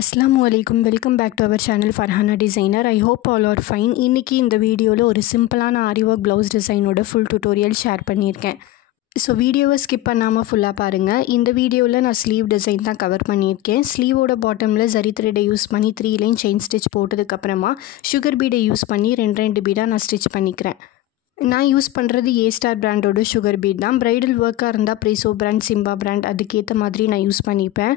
Assalamualaikum. Welcome back to our channel Farhana Designer. I hope all are fine. இன்னைக்கு இந்த வீடியோவில் ஒரு சிம்பிளான ஆரி ஒர்க் ப்ளவுஸ் டிசைனோட ஃபுல் டியூட்டோரியல் ஷேர் பண்ணியிருக்கேன். ஸோ வீடியோவை ஸ்கிப் பண்ணாமல் ஃபுல்லாக பாருங்கள். இந்த வீடியோவில் நான் ஸ்லீவ் டிசைன் தான் கவர் பண்ணியிருக்கேன். ஸ்லீவோட பாட்டமில் ஜரி த்ரெட்டை யூஸ் பண்ணி 3 லைன் செயின் ஸ்டிச் போட்டதுக்கப்புறமா சுகர் பீடை யூஸ் பண்ணி ரெண்டு பீடாக நான் ஸ்டிச் பண்ணிக்கிறேன். நான் யூஸ் பண்ணுறது A-Star பிராண்டோட சுகர் பீட் தான். ப்ரைடல் ஒர்க்காக இருந்தால் ப்ரீசோ பிராண்ட், சிம்பா பிராண்ட் அதுக்கேற்ற மாதிரி நான் யூஸ் பண்ணிப்பேன்.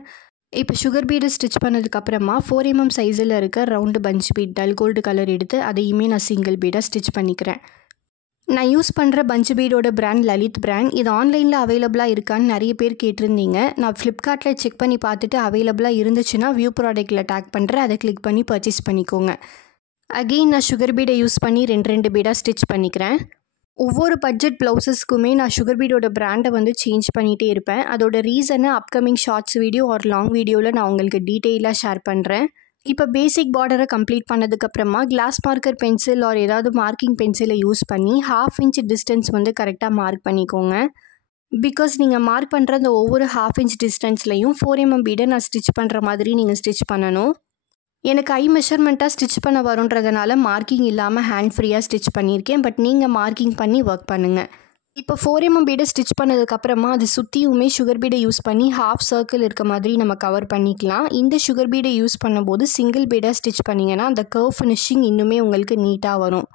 இப்போ சுகர் பீடை ஸ்டிச் பண்ணதுக்கப்புறமா 4 mm சைஸில் இருக்க round punch bead dull gold colour எடுத்து அதையுமே நான் சிங்கிள் பீடாக ஸ்டிச் பண்ணிக்கிறேன். நான் யூஸ் பண்ணுற பஞ்ச் பீடோட பிராண்ட் லலித் பிராண்ட். இது ஆன்லைனில் அவைலபிளாக இருக்கான்னு நிறைய பேர் கேட்டிருந்தீங்க. நான் ஃப்ளிப்கார்ட்டில் செக் பண்ணி பார்த்துட்டு அவைலபிளாக இருந்துச்சுன்னா வியூ ப்ராடக்ட்டில் டேக் பண்ணுறேன், அதை கிளிக் பண்ணி பர்ச்சேஸ் பண்ணிக்கோங்க. அகெயின் நான் சுகர் பீடை யூஸ் பண்ணி ரெண்டு பீடாக ஸ்டிச் பண்ணிக்கிறேன். ஒவ்வொரு பட்ஜெட் ப்ளவுஸஸ்க்குமே நான் சுகர் பீடோட பிராண்டை சேஞ்ச் பண்ணிகிட்டே இருப்பேன். அதோட ரீசனை upcoming shorts video or long வீடியோவில் நான் உங்களுக்கு டீட்டெயிலாக ஷேர் பண்ணுறேன். இப்போ பேசிக் பார்டரை கம்ப்ளீட் பண்ணதுக்கப்புறமா கிளாஸ் மார்க்கர் பென்சில் ஆர் ஏதாவது மார்க்கிங் பென்சிலை யூஸ் பண்ணி 1/2 inch டிஸ்டன்ஸ் கரெக்டாக மார்க் பண்ணிக்கோங்க. பிகாஸ் நீங்கள் மார்க் பண்ணுற அந்த ஒவ்வொரு 1/2 inch டிஸ்டன்ஸ்லையும் 4 mm பீடை நான் ஸ்டிச் பண்ணுற மாதிரி நீங்கள் ஸ்டிச் பண்ணணும். எனக்கு ஐ மெஷர்மெண்ட்டாக ஸ்டிச் பண்ண வருன்றதுனால மார்க்கிங் இல்லாமல் ஹேண்ட் ஃப்ரீயாக ஸ்டிச் பண்ணியிருக்கேன். பட் நீங்கள் மார்க்கிங் பண்ணி ஒர்க் பண்ணுங்கள். இப்போ 4 mm பீடை ஸ்டிச் பண்ணதுக்கப்புறமா அது சுற்றியுமே சுகர் பீடை யூஸ் பண்ணி 1/2 circle இருக்க மாதிரி நம்ம கவர் பண்ணிக்கலாம். இந்த சுகர் பீடை யூஸ் பண்ணும்போது சிங்கிள் பீடாக ஸ்டிச் பண்ணிங்கன்னா அந்த கர்வ் ஃபினிஷிங் இன்னுமே உங்களுக்கு நீட்டாக வரும்.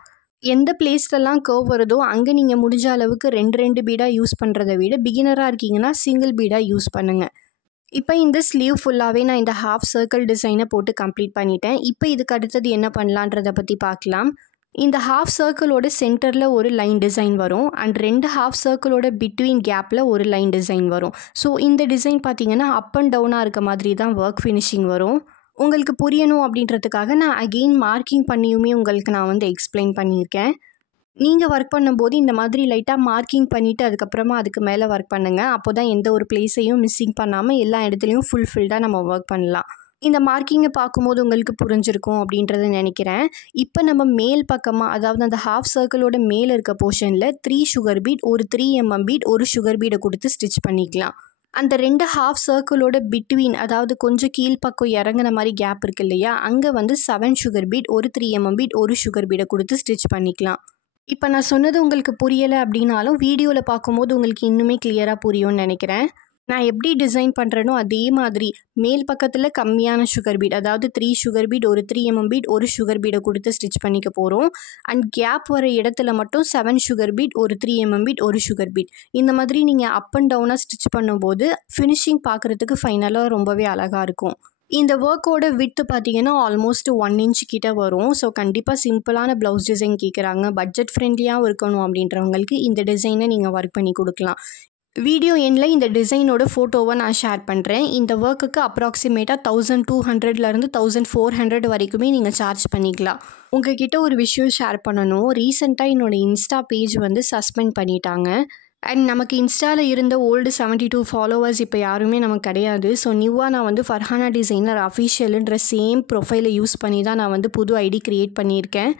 எந்த பிளேஸ்லலாம் கர்வ் வருதோ அங்கே நீங்கள் முடிஞ்ச அளவுக்கு ரெண்டு பீடாக யூஸ் பண்ணுறதை விட பிகினராக இருக்கீங்கன்னா சிங்கிள் பீடாக யூஸ் பண்ணுங்கள். இப்போ இந்த ஸ்லீவ் ஃபுல்லாகவே நான் இந்த 1/2 circle டிசைனை போட்டு கம்ப்ளீட் பண்ணிட்டேன். இப்போ இதுக்கு அடுத்தது என்ன பண்ணலான்றதை பற்றி பார்க்கலாம். இந்த 1/2 circleோட சென்டரில் ஒரு லைன் டிசைன் வரும் அண்ட் 2 1/2 circleோட பிட்வீன் கேப்பில் ஒரு லைன் டிசைன் வரும். ஸோ இந்த டிசைன் பார்த்தீங்கன்னா அப் அண்ட் டவுனாக இருக்க மாதிரி தான் ஒர்க் ஃபினிஷிங் வரும். உங்களுக்கு புரியணும் அப்படின்றதுக்காக நான் அகெயின் மார்க்கிங் பண்ணியுமே உங்களுக்கு நான் எக்ஸ்பிளைன் பண்ணியிருக்கேன். நீங்கள் ஒர்க் பண்ணும்போது இந்த மாதிரி லைட்டாக மார்க்கிங் பண்ணிவிட்டு அதுக்கப்புறமா அதுக்கு மேலே ஒர்க் பண்ணுங்கள். அப்போ தான் எந்த ஒரு பிளேஸையும் மிஸ்ஸிங் பண்ணாமல் எல்லா இடத்துலையும் ஃபுல்ஃபில்டாக நம்ம ஒர்க் பண்ணலாம். இந்த மார்க்கிங்கை பார்க்கும்போது உங்களுக்கு புரிஞ்சிருக்கும் அப்படின்றத நினைக்கிறேன். இப்போ நம்ம மேல் பக்கமாக, அதாவது அந்த 1/2 circleோட மேலே இருக்க போர்ஷனில் 3 சுகர் பீட், ஒரு 3 mm பீட், ஒரு சுகர் பீடை கொடுத்து ஸ்டிச் பண்ணிக்கலாம். அந்த 2 1/2 circleோட பிட்வீன், அதாவது கொஞ்சம் கீழ்ப்பக்கம் இறங்குன மாதிரி கேப் இருக்கு இல்லையா, அங்கே 7 சுகர் பீட், ஒரு 3 mm பீட், ஒரு சுகர் பீடை கொடுத்து ஸ்டிச் பண்ணிக்கலாம். இப்போ நான் சொன்னது உங்களுக்கு புரியலை அப்படின்னாலும் வீடியோவில் பார்க்கும்போது உங்களுக்கு இன்னுமே கிளியராக புரியும்னு நினைக்கிறேன். நான் எப்படி டிசைன் பண்ணுறேனோ அதே மாதிரி மேல் பக்கத்தில் கம்மியான சுகர் பீட், அதாவது 3 சுகர் பீட், ஒரு 3 mm பீட், ஒரு சுகர் பீடை கொடுத்து ஸ்டிச் பண்ணிக்க போகிறோம். அண்ட் கேப் வர இடத்துல மட்டும் 7 சுகர் பீட், ஒரு 3 mm பீட், ஒரு சுகர் பீட். இந்த மாதிரி நீங்கள் அப் அண்ட் டவுனாக ஸ்டிச் பண்ணும்போது ஃபினிஷிங் பார்க்குறதுக்கு ஃபைனலாக ரொம்பவே அழகாக இருக்கும். இந்த ஒர்க்கோட விட்த்து பார்த்தீங்கன்னா ஆல்மோஸ்ட் 1 inch கிட்ட வரும். ஸோ கண்டிப்பாக சிம்பிளான ப்ளவுஸ் டிசைன் கேட்குறாங்க, பட்ஜெட் ஃப்ரெண்ட்லியாக இருக்கணும் அப்படின்றவங்களுக்கு இந்த டிசைனை நீங்கள் ஒர்க் பண்ணி கொடுக்கலாம். வீடியோ எண்டில் இந்த டிசைனோட ஃபோட்டோவை நான் ஷேர் பண்ணுறேன். இந்த ஒர்க்குக்கு அப்ராக்சிமேட்டாக 1200லேருந்து 1400 வரைக்குமே நீங்கள் சார்ஜ் பண்ணிக்கலாம். உங்ககிட்ட ஒரு விஷயம் ஷேர் பண்ணணும். ரீசெண்டாக என்னோடய இன்ஸ்டா பேஜ் சஸ்பெண்ட் பண்ணிட்டாங்க. அண்ட் நமக்கு இன்ஸ்டாவில் இருந்த ஓல்டு 72 ஃபாலோவர்ஸ் இப்போ யாருமே நமக்கு கிடையாது. ஸோ நியூவாக நான் ஃபர்ஹானா டிசைனர் அஃபிஷியலுன்ற சேம் ப்ரொஃபைலை யூஸ் பண்ணி தான் நான் புது ஐடி க்ரியேட் பண்ணியிருக்கேன்.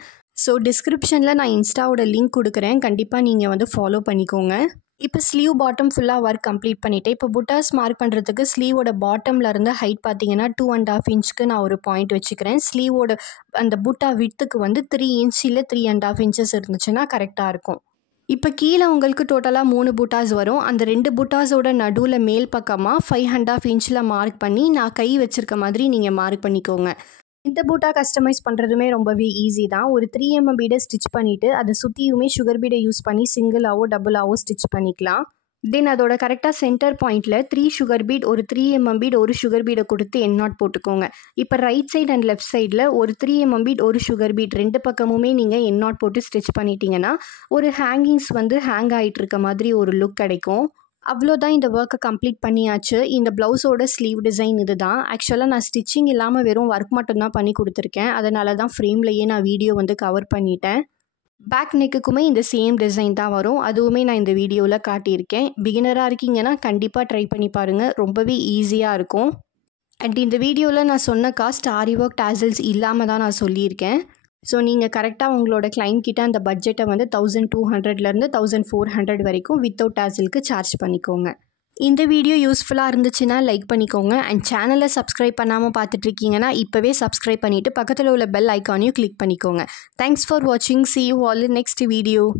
ஸோ டிஸ்கிரிப்ஷனில் நான் இன்ஸ்டாவோட லிங்க் கொடுக்குறேன், கண்டிப்பாக நீங்கள் ஃபாலோ பண்ணிக்கோங்க. இப்போ ஸ்லீவ் பாட்டம் ஃபுல்லாக ஒர்க் கம்ப்ளீட் பண்ணிவிட்டேன். இப்போ புட்டாஸ் மார்க் பண்ணுறதுக்கு ஸ்லீவோட பாட்டமில் இருந்த ஹைட் பார்த்தீங்கன்னா 2.5 inchக்கு நான் ஒரு பாயிண்ட் வச்சுக்கிறேன். ஸ்லீவோட அந்த புட்டா விட்த்துக்கு 3 inch இல்லை 3.5 inches இருந்துச்சுன்னா கரெக்டாக இருக்கும். இப்போ கீழே உங்களுக்கு டோட்டலாக 3 புட்டாஸ் வரும். அந்த 2 புட்டாஸோட நடுவில் மேல் பக்கமாக 5.5 inchல மார்க் பண்ணி நான் கை வச்சுருக்க மாதிரி நீங்கள் மார்க் பண்ணிக்கோங்க. இந்த பூட்டா கஸ்டமைஸ் பண்ணுறதுமே ரொம்பவே ஈஸி தான். ஒரு 3 mm பீடை ஸ்டிச் பண்ணிவிட்டு அதை சுற்றியுமே சுகர் பீடை யூஸ் பண்ணி சிங்கிளாவோ டபுளாவோ ஸ்டிச் பண்ணிக்கலாம். தென் அதோட கரெக்டாக சென்டர் பாயிண்டில் 3 சுகர் பீட், ஒரு 3 mm பீட், ஒரு சுகர் பீடை கொடுத்து எண்ட் நாட் போட்டுக்கோங்க. இப்போ ரைட் சைடு அண்ட் லெஃப்ட் சைடில் ஒரு 3 mm பீட், ஒரு சுகர் பீட், ரெண்டு பக்கமுமே நீங்கள் எண்ட் நாட் போட்டு ஸ்டிச் பண்ணிட்டீங்கன்னா ஒரு ஹேங்கிங்ஸ் ஹேங் ஆகிட்டு இருக்க மாதிரி ஒரு லுக் கிடைக்கும். அவ்வளோதான், இந்த ஒர்க்கை கம்ப்ளீட் பண்ணியாச்சு. இந்த ப்ளவுஸோட ஸ்லீவ் டிசைன் இது தான். ஆக்சுவலாக நான் ஸ்டிச்சிங் இல்லாமல் வெறும் ஒர்க் மட்டும்தான் பண்ணி கொடுத்துருக்கேன். அதனால தான் ஃப்ரேம்லேயே நான் வீடியோ கவர் பண்ணிட்டேன். பேக் நெக்குக்குமே இந்த சேம் டிசைன் தான் வரும். அதுவுமே நான் இந்த வீடியோவில் காட்டியிருக்கேன். பிகினராக இருக்கீங்கன்னா கண்டிப்பாக ட்ரை பண்ணி பாருங்கள், ரொம்பவே ஈஸியாக இருக்கும். அண்ட் இந்த வீடியோவில் நான் சொன்ன காஸ்ட் ஆரி ஒர்க் டாசல்ஸ் இல்லாமல் தான் நான் சொல்லியிருக்கேன். ஸோ நீங்கள் கரெக்டாக உங்களோட கிளைண்ட் கிட்ட அந்த பட்ஜெட்டை 1200லேருந்து 1400 வரைக்கும் வித்தவுட் டாசலுக்கு சார்ஜ் பண்ணிக்கோங்க. இந்த வீடியோ யூஸ்ஃபுல்லாக இருந்துச்சுன்னா லைக் பண்ணிக்கோங்க அண்ட் சேனலை சப்ஸ்கிரைப் பண்ணாமல் பார்த்துட்ருக்கீங்கன்னா இப்போவே சப்ஸ்கிரைப் பண்ணிவிட்டு பக்கத்தில் உள்ள பெல் ஐக்கானையும் கிளிக் பண்ணிக்கோங்க. தேங்க்ஸ் ஃபார் வாட்சிங். See you all in next video.